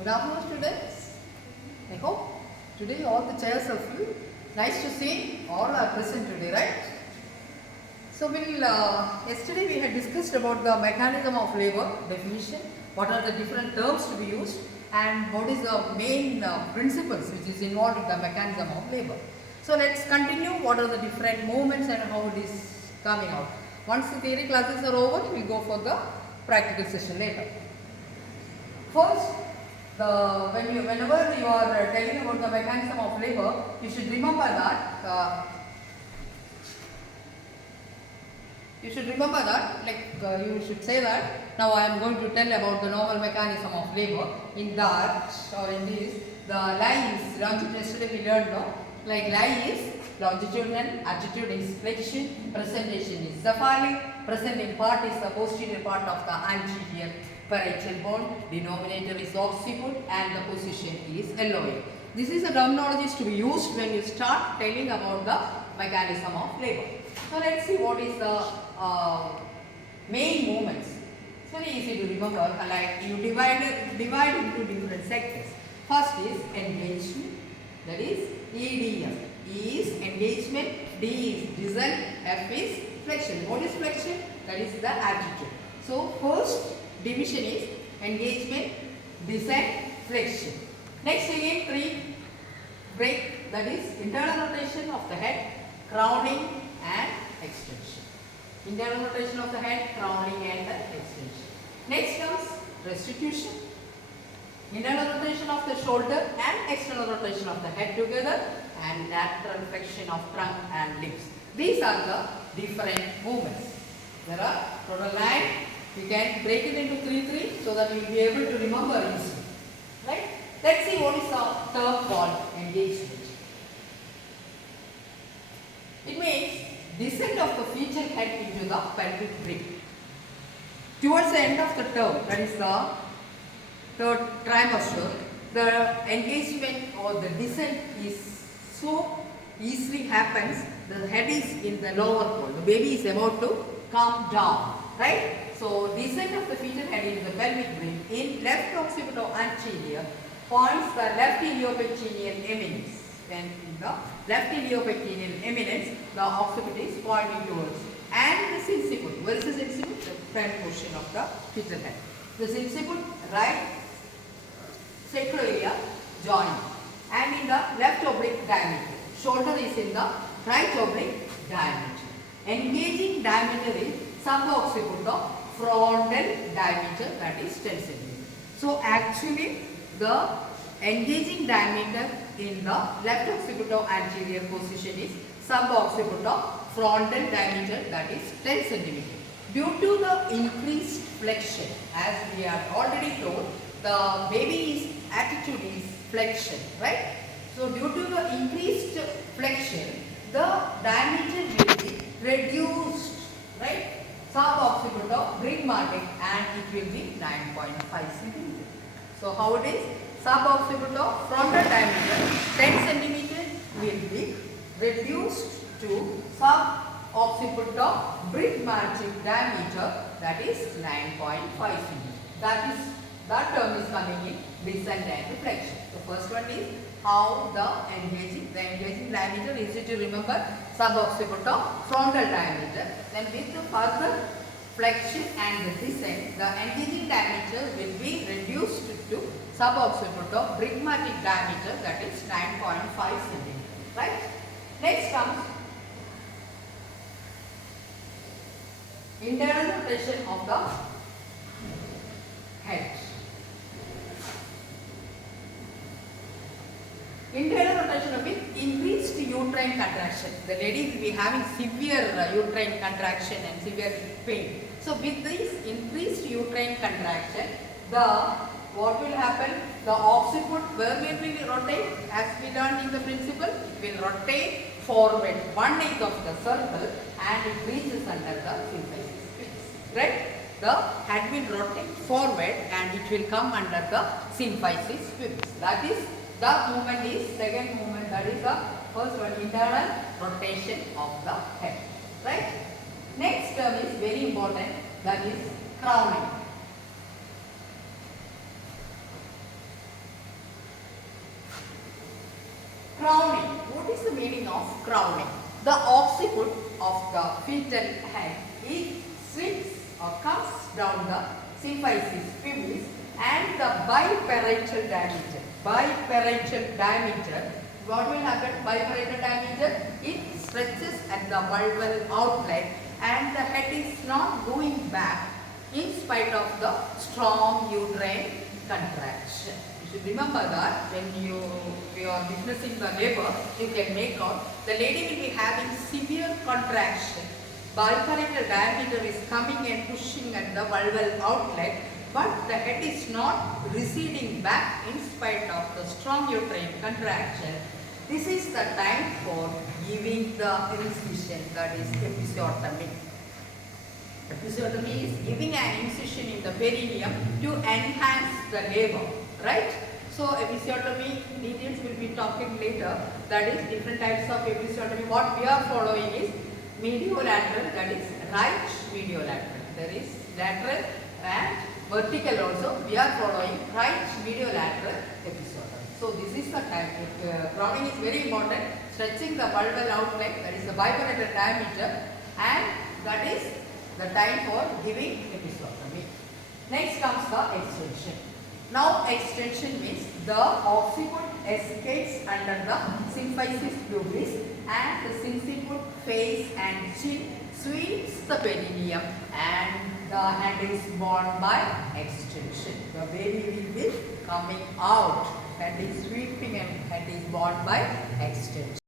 Good afternoon, students. I hope today all the chairs are full. Nice to see all are present today, right? So yesterday we had discussed about the mechanism of labor definition, what are the different terms to be used, and what is the main principles which is involved in the mechanism of labor. So let's continue what are the different movements and how it is coming out. Once the theory classes are over, we will go for the practical session later. First, whenever you are telling about the mechanism of labor, you should remember that you should say that now I am going to tell about the normal mechanism of labor. In that or in this, the lie is longitudinal. Yesterday we learned like lie is longitudinal, attitude is flexion, presentation is cephalic, presenting part is the posterior part of the anterior parietal bone, denominator is occiput, and the position is LOA. This is a terminology to be used when you start telling about the mechanism of labor. So let's see what is the main movements. It's very easy to remember, like you divide into different sectors. First is engagement, that is EDF. E is engagement, D is descent, F is flexion. What is flexion? That is the attitude. So first division is engagement, descent, flexion. Next again three break, that is internal rotation of the head, crowning and extension. Internal rotation of the head, crowning and extension. Next comes restitution. Internal rotation of the shoulder and external rotation of the head together, and lateral flexion of trunk and lips. These are the different movements. There are total 9. You can break it into 3 so that you will be able to remember easily. Right? Let's see what is the term called engagement. It means descent of the fetal head into the pelvic ring. Towards the end of the term, that is the third trimester, the engagement or the descent is so easily happens. The head is in the lower pole. The baby is about to come down. Right? So descent of the fetal head into the pelvic ring in left occipito anterior points the left iliopectineal eminence. When in the left iliopectineal eminence, the occiput is pointing towards. And the sinciput. Where is the sinciput? The front portion of the fetal head. The sinciput, right sacroiliac joint, and in the left oblique diameter. Shoulder is in the right oblique diameter. Engaging diameter is sub-occipital frontal diameter, that is 10 cm. So actually the engaging diameter in the left occipital anterior position is sub-occipital frontal diameter, that is 10 cm. Due to the increased flexion, as we are already told, the baby's attitude is flexion, right? So due to the increased flexion, the diameter will be reduced, right? Sub-occipital phlegmatic, and it will be 9.5 cm. So how it is? Sub-occipital frontal diameter 10 cm will be reduced to sub-occipital phlegmatic diameter, that is 9.5 cm. That term is coming in descent and flexion. The first one is how the engaging diameter, easy to remember, sub-occipital frontal diameter. Then with the further flexion and the descent, the engaging diameter will be reduced to sub-occipital phlegmatic diameter, that is 9.5 cm. Right? Next comes internal rotation of the head. Internal rotation of it, increased uterine contraction. The lady will be having severe uterine contraction and severe pain. So with this increased uterine contraction, what will happen? The occiput, where will we rotate? As we learned in the principle, it will rotate forward 1/8 of the circle and it reaches under the symphysis. Right? The head will rotate forward and it will come under the symphysis pubis. That is the movement is second movement, that is the first one, internal rotation of the head. Right? Next term is very important, that is crowning. what is the meaning of crowning? The occiput of the fetal head, it swings or comes down the symphysis pubis and the biparental diameter. Biparental diameter. What will happen? Biparental diameter, it stretches at the vulval outlet and the head is not going back in spite of the strong uterine contraction. You should remember that when you are witnessing the labor, you can make out the lady will be having severe contraction. Biparental diameter is coming and pushing at the vulval outlet, but the head is not receding back in spite of the strong uterine contraction. This is the time for giving the incision, that is episiotomy. Episiotomy is giving an incision in the perineum to enhance the labor, right? So episiotomy details will be talking later. That is different types of episiotomy. What we are following is mediolateral, that is right mediolateral. There is lateral and vertical also. We are following right mediolateral episiotomy. So this is the time. Crowning is very important. Stretching the vulval outlet, that is the biparental diameter, and that is the time for giving episiotomy. Next comes the extension. Now extension means the occiput escapes under the symphysis pubis and the sinciput, face and chin sweeps the perineum and the head is born by extension. The baby will be coming out and is sweeping and head is born by extension.